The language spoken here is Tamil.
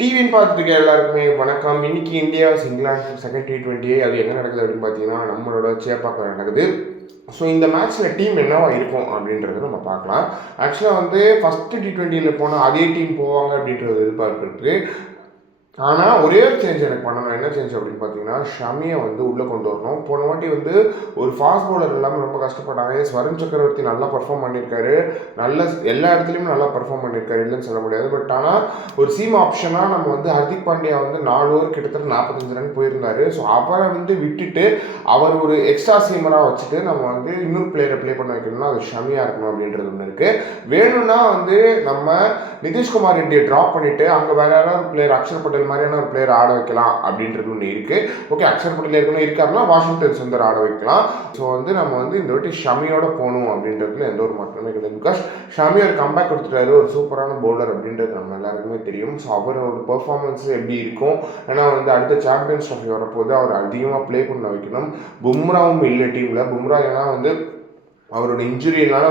டிவின்னு பார்த்துட்டு எல்லாருக்குமே வணக்கம். இன்னைக்கு இந்தியா இங்கிலாந்து செகண்ட் T20 அது என்ன நடக்குது அப்படின்னு பார்த்தீங்கன்னா நம்மளோட சேப்பாக்கம் நடக்குது. ஸோ இந்த மேட்ச்சில் டீம் என்னவா இருக்கும் அப்படின்றத நம்ம பார்க்கலாம். ஆக்சுவலாக வந்து ஃபஸ்ட்டு T20யில் போனால் அதே டீம் போவாங்க அப்படின்றது எதிர்பார்ப்பு இருக்குது. ஆனால் ஒரே ஒரு சேஞ்ச் எனக்கு பண்ணணும். என்ன சேஞ்ச் அப்படின்னு பார்த்தீங்கன்னா ஷமியை வந்து உள்ளே கொண்டு வரணும். போன வாட்டி வந்து ஒரு ஃபாஸ்ட் பவுலர் இல்லாமல் ரொம்ப கஷ்டப்பட்டாங்க. வருண் சக்கரவர்த்தி நல்லா பர்ஃபார்ம் பண்ணியிருக்காரு, எல்லா இடத்துலையுமே நல்லா பர்ஃபார்ம் பண்ணியிருக்காரு, இல்லைன்னு சொல்ல முடியாது. பட் ஆனால் ஒரு சீம் ஆப்ஷனாக நம்ம வந்து ஹர்திக் பாண்டியா வந்து 4 ஓவர் கிட்டத்தட்ட 45 ரன் போயிருந்தாரு. ஸோ அவரை வந்து விட்டுட்டு அவர் ஒரு எக்ஸ்ட்ரா சீமராக வச்சுட்டு நம்ம வந்து இன்னொரு பிளேயரை ப்ளே பண்ண வைக்கணும்னா அது ஷமியாக இருக்கணும் அப்படின்றது ஒன்று இருக்குது. வேணும்னா வந்து நம்ம நிதிஷ்குமார் ரெட்டியை ட்ராப் பண்ணிவிட்டு அங்கே வேறு யாராவது பிளேயர் அக்ஷர் பட்டேல் மாதிரியான ஒரு பிளேயர் ஆட வைக்கலாம் அப்படின்றது ஒன்று இருக்குது. ஓகே, அக்ஷர் பட்டேல் ஏற்கனவே இருக்காருன்னா வாஷிங்டன் சுந்தர் ஆட வைக்கலாம். ஸோ வந்து நம்ம வந்து இந்த வாட்டி ஷமியோட போகணும் அப்படின்றதுல எந்த ஒரு மாற்றமே கிடையாது. பிகாஸ் ஷமி ஒரு கம்பேக் கொடுத்துட்டாரு, ஒரு சூப்பரான பவுலர் அப்படின்றது நம்ம எல்லாருக்குமே தெரியும். ஸோ அவரோட பெர்ஃபார்மன்ஸ் எப்படி இருக்கும், ஏன்னா வந்து அடுத்த சாம்பியன்ஸ் ட்ராஃபி வரப்போது அவர் அதிகமாக ப்ளே பண்ண வைக்கணும். பும்ராவும் இல்லை டீமில். பும்ரா ஏன்னா வந்து அவரோட இன்ஜுரியினால